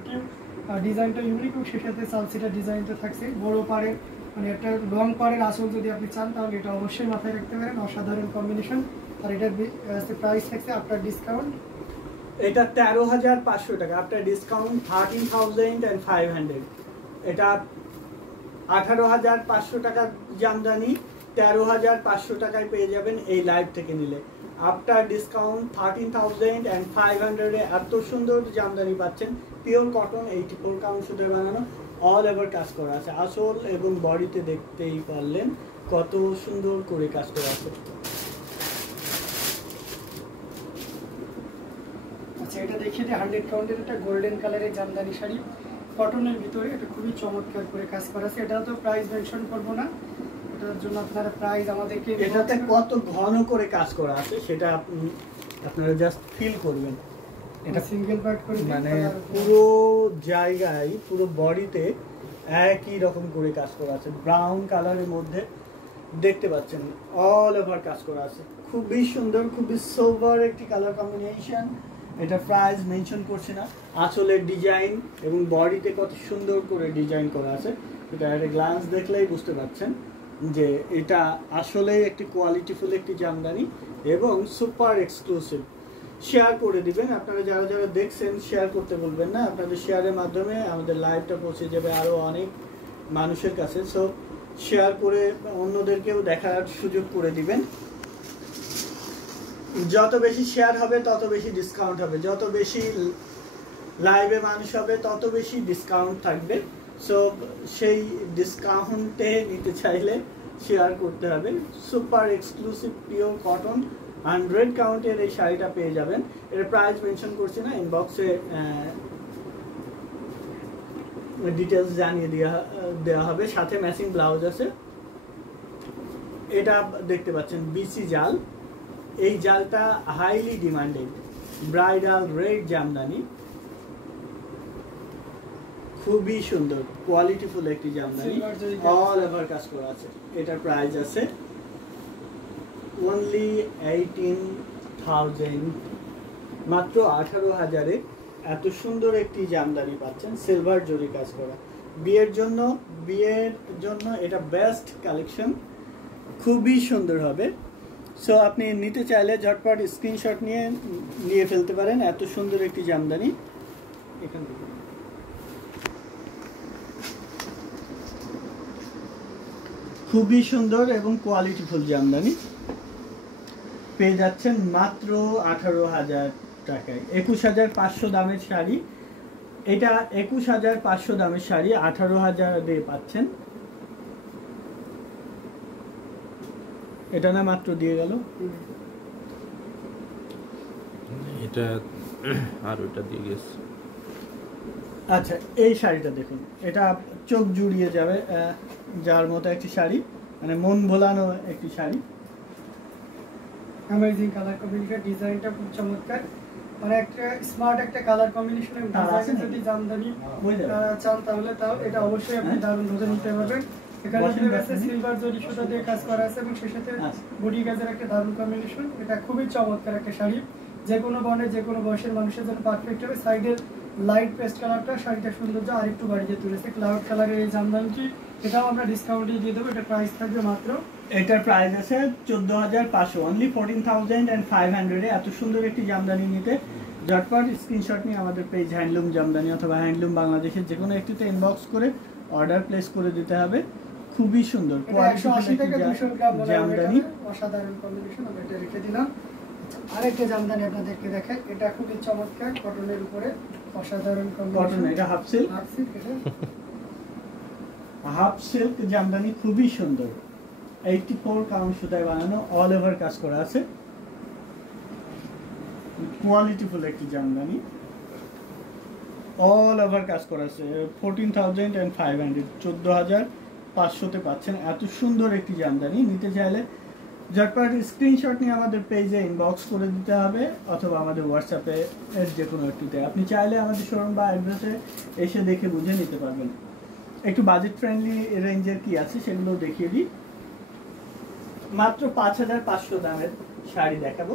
500টি। ডিজাইনটা ইউনিক এবং সেই সাথে সালসিটা ডিজাইনটা থাকছে বড় পাড়ের, মানে একটা লং পাড়ের আসল যদি আপনি চান তাহলে এটা অবশ্যই মাথায় রাখতে পারেন, অসাধারণ কম্বিনেশন। আর এটার প্রাইস থাকছে আফটার ডিসকাউন্ট, এটা 13,500 টাকা আফটার ডিসকাউন্ট 13,500। এটা 18,500 টাকা জামদানি 13,500 টাকায় পেয়ে যাবেন এই লাইভ থেকে নিলে। আফটার ডিসকাউন্ট 13,500 এ এত সুন্দর জামদানি পাচ্ছেন। পিওর কটন 84 কাউন্ট সুতে বানানো, অল ওভার কাজ করা আছে। আসল এবং বডিতে দেখতেই পারলেন কত সুন্দর করে কাজ করা আছে। আচ্ছা এটা দেখিয়ে দিই 100 কাউন্টের একটা গোল্ডেন কালারের জামদানি শাড়ি কটনের ভিতরে, এটা খুবই চমৎকার করে কাজ করা আছে। এটা তো প্রাইস মেনশন করব না, এটার জন্য আপনারা প্রাইস আমাদেরকে, এটাতে কত ঘন করে কাজ করা আছে সেটা আপনারা জাস্ট ফিল করবেন। এটা সিঙ্গেল পার্ট করে মানে পুরো জায়গায় পুরো বডিতে একই রকম করে কাজ করা আছে। ব্রাউন কালারের মধ্যে দেখতে পাচ্ছেন অল ওভার কাজ করা আছে। খুবই সুন্দর, খুবই সোবার একটি কালার কম্বিনেশন। এটা প্রাইস মেনশন করছে না। আঁচলের ডিজাইন এবং বডিতে কত সুন্দর করে ডিজাইন করা আছে, এটা একটা গ্লান্স দেখলেই বুঝতে পারছেন যে এটা আসলেই একটি কোয়ালিটিফুল একটি জামদানি এবং সুপার এক্সক্লুসিভ। শেয়ার করে দিবেন, আপনারা যারা যারা দেখছেন শেয়ার করতে বলবেন না। আপনাদের শেয়ারের মাধ্যমে আমাদের লাইভটা পৌঁছে যাবে আরও অনেক মানুষের কাছে। সো শেয়ার করে অন্যদেরকেও দেখার সুযোগ করে দিবেন। যত বেশি শেয়ার হবে তত বেশি ডিসকাউন্ট হবে, যত বেশি লাইভে মানুষ হবে তত বেশি ডিসকাউন্ট থাকবে। সো সেই ডিসকাউন্টে নিতে চাইলে শেয়ার করতে হবে। সুপার এক্সক্লুসিভ পিওর কটন 100 কাউন্টের এই শাড়িটা পেয়ে যাবেন। এর প্রাইস মেনশন করছি না, ইনবক্সে ডিটেলস জানিয়ে দেওয়া হবে। সাথে ম্যাচিং ব্লাউজ আছে। এটা দেখতে পাচ্ছেন বিসি জাল, এই জালটা highly demanded bridal red Jamdani, খুবই সুন্দর কোয়ালিটিফুল একটি জামদানি, অল ওভার কাজ করা আছে। এটার প্রাইস আছে অনলি 18,000, মাত্র 18,000-এ এত সুন্দর একটি জামদানি পাচ্ছেন সিলভার জরি কাজ করা। বিয়ের জন্য এটা বেস্ট কালেকশন, খুবই সুন্দর হবে। সো আপনি নিতে চাইলে ঝটপট স্ক্রিনশট নিয়ে ফেলতে পারেন। এত সুন্দর একটি জামদানি এখান থেকে খুবই সুন্দর এবং কোয়ালিটিফুল জামদানি পেয়ে যাচ্ছেন মাত্র 18,000 টাকায়। 21,500 দামের শাড়ি, এটা 21,500 দামের শাড়ি 18,000 দিয়ে পাচ্ছেন। এটা না মাত্র দিয়ে গেল, এটা আর ওটা দিয়ে গেছে। আচ্ছা এই শাড়িটা দেখুন, এটা চোখ জুড়িয়ে যাবে যার মতো একটি শাড়ি, মানে মন ভোলানো একটি শাড়ি। অ্যামেজিং কালার কম্বিনেশন, ডিজাইনটা খুব চমৎকার, মানে একটা স্মার্ট একটা কালার কম্বিনেশন এবং ডিজাইন। যদি জামদানি চান তাহলে এটা অবশ্যই আপনি দারুণ ভাবে নিতে পারবেন। এখানে সিলভার জরি সুতা দিয়ে কাজ করা আছে এবং সেই সাথে বডি কাজের একটা দারুণ কম্বিনেশন। এটা খুবই চমৎকার একটা শাড়ি, যে কোনো বর্ণের যে কোনো বয়সের মানুষের জন্য পারফেক্ট হবে। সাইডের লাইট পেস্ট কালারটা শাড়িটা সৌন্দর্য আরেকটু বাড়িয়ে তুলেছে। ক্লাউড কালারের এই জামদানিটি এটাও আমরা ডিসকাউন্টে দিয়ে দেবো। এটা প্রাইস থাকবে মাত্র, এটার প্রাইস আছে 14,500, অনলি 14,500-এ এত সুন্দর একটি জামদানি নিতে ঝটপট স্ক্রিনশট নিয়ে আমাদের পেজ হ্যান্ডলুম জামদানি অথবা হ্যান্ডলুম বাংলাদেশের যে কোনো একটিতে ইনবক্স করে অর্ডার প্লেস করে দিতে হবে। খুবই সুন্দর 180 থেকে 200 গ্রাম জামদানি, অসাধারণ কম্বিনেশন। আমরা এটা রেখে দিলাম। আরেকটা জামদানি আপনাদেরকে দেখাই, এটা খুবই চমৎকার কটনের উপরে অসাধারণ কম্বিনেশন। এটা half silk, half silk Jamdani খুবই সুন্দর। 84 কাউন্ট সুতায় বানানো, অল ওভার কাজ করা আছে। কোয়ালিটিফুল একটি জামদানি, অল ওভার কাজ করা আছে। 14,500, 14,500-তে পাচ্ছেন এত সুন্দর একটি জামদানি। নিতে চাইলে ঝটপট স্ক্রিনশট নিয়ে আমাদের পেজে ইনবক্স করে দিতে হবে অথবা আমাদের হোয়াটসঅ্যাপে এর যে কোনো একটিতে। আপনি চাইলে আমাদের শোরুম বা অ্যাড্রেসে এসে দেখে বুঝে নিতে পারবেন। একটু বাজেট ফ্রেন্ডলি রেঞ্জের কি আছে সেগুলো দেখিয়ে দিই। মাত্র 5,500 দামের শাড়ি দেখাবো,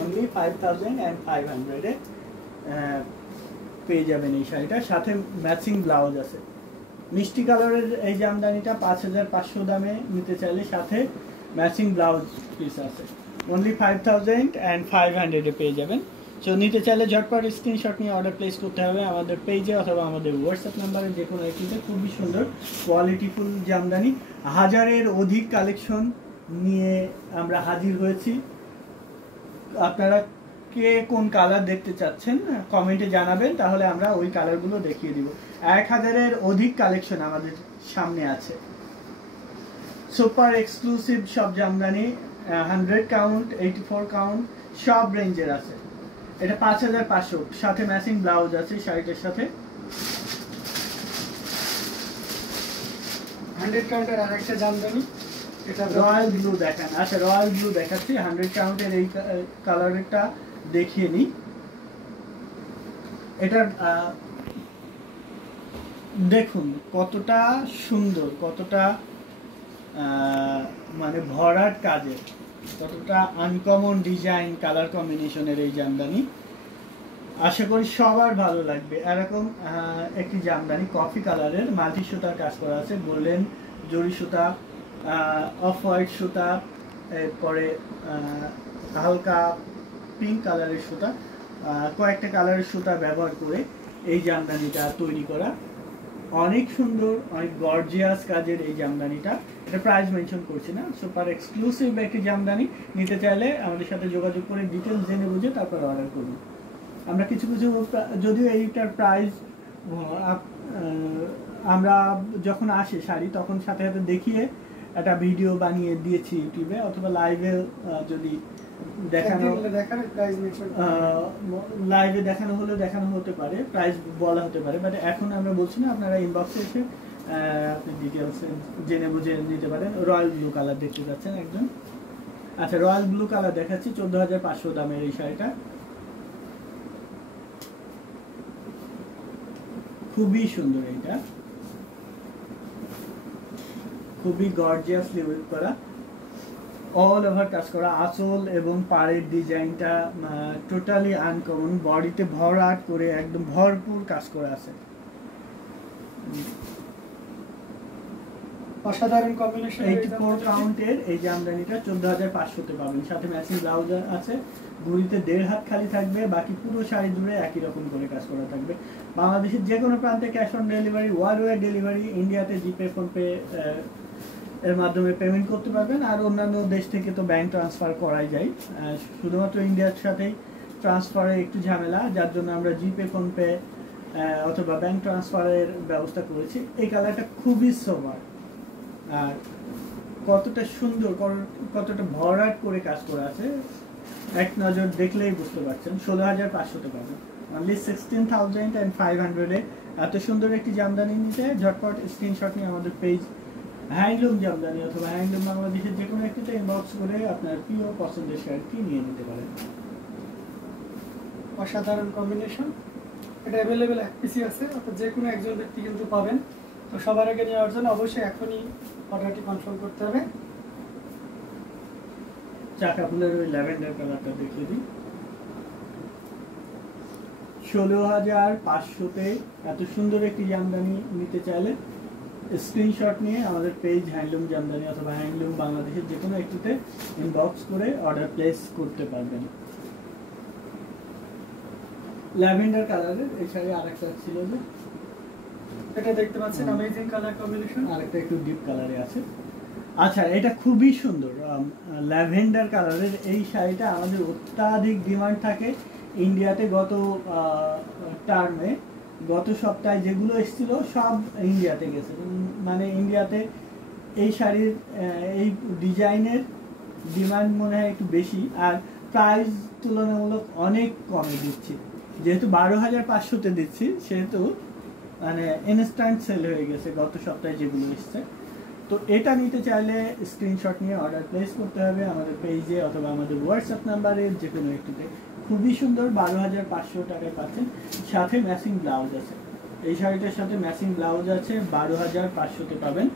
অনলি 5,500-এ পেয়ে যাবেন এই শাড়িটার সাথে ম্যাচিং ব্লাউজ আছে। মিষ্টি কালারের এই জামদানিটা 5500 দামে নিতে চাইলে সাথে ম্যাচিং ব্লাউজ পিস আছে, অনলি 5500 পেয়ে যাবেন। সো নিতে চাইলে ঝটপট স্ক্রিনশট নিয়ে অর্ডার প্লেস করতে হবে আমাদের পেজে অথবা আমাদের হোয়াটসঅ্যাপ নাম্বারে, যে কোনো একটিতে। খুবই সুন্দর কোয়ালিটিফুল জামদানি, 1000-এর অধিক কালেকশন নিয়ে আমরা হাজির হয়েছি। আপনারা কে কোন কালার দেখতে চাচ্ছেন কমেন্টে জানাবেন, তাহলে আমরা ওই কালারগুলো দেখিয়ে দিব। 1000-এর অধিক কালেকশন আমাদের সামনে আছে। সুপার এক্সক্লুসিভ সব জামদানি, 100 কাউন্ট, 84 কাউন্ট সব রেঞ্জের আছে। এটা 5500, সাথে ম্যাচিং ব্লাউজ আছে শাড়িটার সাথে। 100 কাউন্টের আরেকটা জামদানি, এটা রয়্যাল ব্লু দেখান। আচ্ছা, রয়্যাল ব্লু দেখাচ্ছি। 100 কাউন্টের এই কালারটা দেখিয়ে নিই। এটার দেখুন কতটা সুন্দর, কতটা মানে ভরাট কাজের, কতটা আনকমন ডিজাইন, কালার কম্বিনেশনের এই জামদানি। আশা করি সবার ভালো লাগবে। এরকম একটি জামদানি কফি কালারের মাল্টি সুতার কাজ করা আছে, গোল্ডেন জরি সুতা, অফ হোয়াইট সুতা, এরপরে হালকা পিঙ্ক কালারের সুতা, কয়েকটা কালারের সুতা ব্যবহার করে এই জামদানিটা তৈরি করা। অনেক সুন্দর, অনেক গর্জিয়াস কাজের এই জামদানিটা। এটা প্রাইস মেনশন করছি না, সুপার এক্সক্লুসিভ একটি জামদানি। নিতে চাইলে আমাদের সাথে যোগাযোগ করে ডিটেলস জেনে বুঝে তারপর অর্ডার করুন। আমরা কিছু কিছু, যদিও এইটার প্রাইস আমরা যখন আসে শাড়ি তখন সাথে সাথে দেখিয়ে একটা ভিডিও বানিয়ে দিয়েছি ইউটিউবে, অথবা লাইভে যদি লাইভে দেখানো হলে দেখানো হতে পারে, প্রাইস বলা হতে পারে। বাট এখন আমরা বলছি না, আপনারা ইনবক্সে এসে আপনি ডিটেলস জেনে বুঝে নিতে পারেন। রয়্যাল ব্লু কালার দেখতে পাচ্ছেন একজন। আচ্ছা, রয়্যাল ব্লু কালার দেখাচ্ছি, 14500 দামের এই শাড়িটা। খুবই সুন্দর, এইটা খুবই গর্জিয়াসলি ওয়েভ করা, অল ওভার কাজ করা। আঁচল এবং পাড়ের ডিজাইনটা টোটালি আনকমন, বডিতে ভরাট করে একদম ভরপুর কাজ করা আছে। অসাধারণ কম্বিনেশন। 84 কাউন্টের এই জামদানিটা 14500-তে পাবেন, সাথে ম্যাচিং ব্লাউজ আছে। ঘুড়িতে 1.5 হাত খালি থাকবে, বাকি পুরো শাড়ি জুড়ে একই রকম করে কাজ করা থাকবে। বাংলাদেশের যে কোনো প্রান্তে cash on delivery, world delivery. ইন্ডিয়াতে জিপে, ফোনপে এর মাধ্যমে পেমেন্ট করতে পারবেন। আর অন্যান্য দেশ থেকে তো ব্যাংক ট্রান্সফার করাই যায়, শুধুমাত্র ইন্ডিয়ার সাথেই ট্রান্সফারে একটু ঝামেলা, যার জন্য আমরা জিপে, ফোনপে অথবা ব্যাংক ট্রান্সফারের ব্যবস্থা করেছি। এই কালারটা খুবই সোবার, আর কতটা সুন্দর, কতটা ভরাট করে কাজ করা আছে এক নজর দেখলেই বুঝতে পারছেন। 16500-তে পাবেন, অনলি 16500-এ এত সুন্দর একটি জামদানি নিতে ঝটপট স্ক্রিনশট নিয়ে আমাদের পেজ হ্যান্ডলুম জামদানি অথবা হ্যান্ডলুম বাংলাদেশের যে কোনো একটিতে ইনবক্স করে আপনার প্রিয় পছন্দের শাড়িটি নিয়ে নিতে পারেন। অসাধারণ কম্বিনেশন। এটা অ্যাভেলেবেল এক পিসই আছে, অর্থাৎ যে কোনো একজন ব্যক্তি কিন্তু পাবেন। তো সবার আগে নেওয়ার জন্য অবশ্যই এখনই অর্ডারটি কনফার্ম করতে হবে। চাকা ফুলের ওই ল্যাভেন্ডার কালারটা দেখিয়ে দিই। 16500-তে এত সুন্দর একটি জামদানি নিতে চাইলে স্ক্রিনশট নিয়ে আমাদের পেজ হ্যান্ডলুম জামদানি অথবা হ্যান্ডলুম বাংলাদেশের যে কোনো একটিতে ইনবক্স করে অর্ডার প্লেস করতে পারবেন। ল্যাভেন্ডার কালারের এই শাড়ি আরেকটা ছিল, যে এটা দেখতে পাচ্ছেন অ্যামেজিং কালার কম্বিনেশন, আরেকটা একটু ডিপ কালারে আছে। আচ্ছা, এটা খুবই সুন্দর ল্যাভেন্ডার কালারের এই শাড়িটা। আমাদের অত্যাধিক ডিমান্ড থাকে ইন্ডিয়াতে। গত সপ্তাহে যেগুলো এসেছিল সব ইন্ডিয়াতে গেছে, মানে ইন্ডিয়াতে এই শাড়ির এই ডিজাইনের ডিমান্ড মনে হয় একটু বেশি, আর প্রাইস তুলনামূলক অনেক কমে দিচ্ছি। যেহেতু 12500-তে দিচ্ছি, সেহেতু মানে ইনস্ট্যান্ট সেল হয়ে গেছে গত সপ্তাহে যেগুলো এসছে। তো এটা নিতে চাইলে স্ক্রিনশট নিয়ে অর্ডার প্লেস করতে হবে আমাদের পেজে অথবা আমাদের হোয়াটসঅ্যাপ নাম্বারে যে কোনো একটিতে। খুবই সুন্দর, 12500 টাকায় পাচ্ছেন, সাথে ম্যাচিং ব্লাউজ আছে। এই শাড়িটার সাথে ম্যাচিং ব্লাউজ আছে, 12500-তে পাবেন।